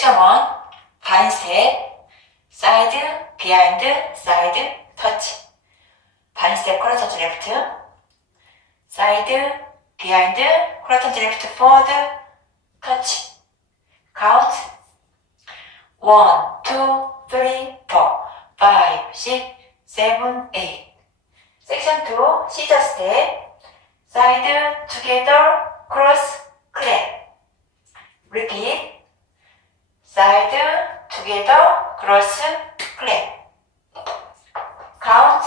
섹션원, 반세, 사이드, 비하인드, 사이드, 터치. 반스텝 코러턴트 레프트, 사이드, 비하인드, 코러턴트 레프트 포워드, 터치. 카운트. 원, 투, 쓰리, 포, 파이브, 4, 세븐, 에잇 섹션 2, 시저 스텝, 사이드, 투게더, 크로스, 클랩. 리핏 side together cross clap count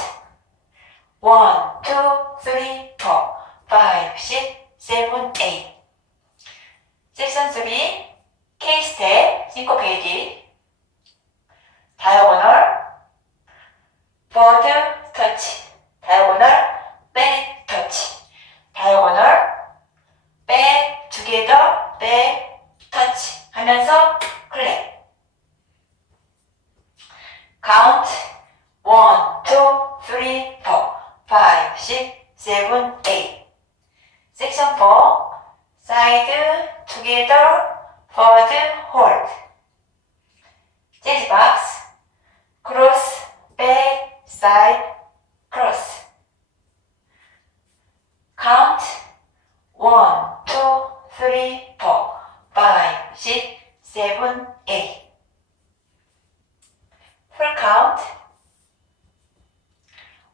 one two three four five six seven eight section 3 K step syncopated diagonal forward touch diagonal back touch diagonal back together back 터치 하면서 클랩 카운트 1, 2, 3, 4, 5, 6, 7, 8 섹션 4 사이드 투게더 포워드 홀드 재즈 박스 크로스 백 사이드 크로스 카운트 1, 2, 3, 4 five, six, seven, eight. Full count.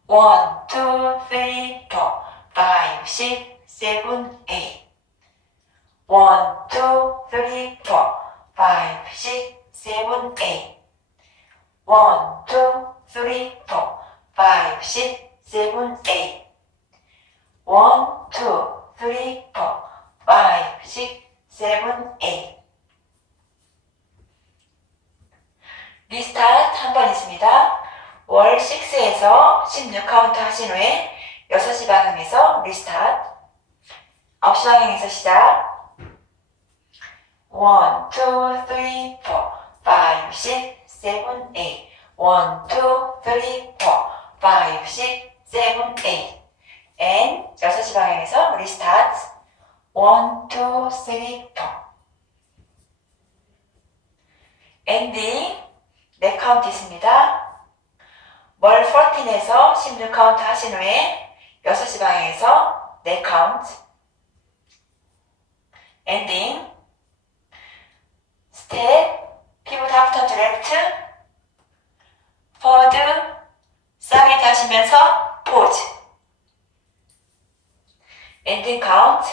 One, two, three, four, five, six, seven, eight. One, two, three, four, five, six, seven, eight. One, two, three, four, five, six, seven, eight. One, two, three, four, five, six, seven, eight. 리스타트 한번 있습니다. 월 6에서 16카운트 하신 후에 6시 방향에서 리스타트. 9시 방향에서 시작. 1, 2, 3, 4, 5, 6, 7, 8 1, 2, 3, 4, 5, 6, 7, 8 and 6시 방향에서 리스타트. 1, 2, 3, 4 엔딩 네 카운트 있습니다. 월 14에서 16카운트 하신 후에 6시 방향에서 네 카운트. 엔딩. 스텝. 피봇 하프턴 투 레프트. 포워드. 싸게 하시면서 포즈. 엔딩 카운트.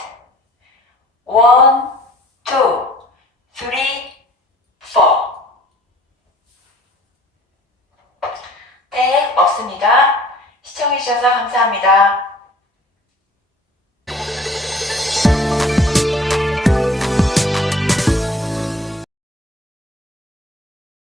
원, 투, 쓰리, 포. 백 없습니다. 시청해주셔서 감사합니다.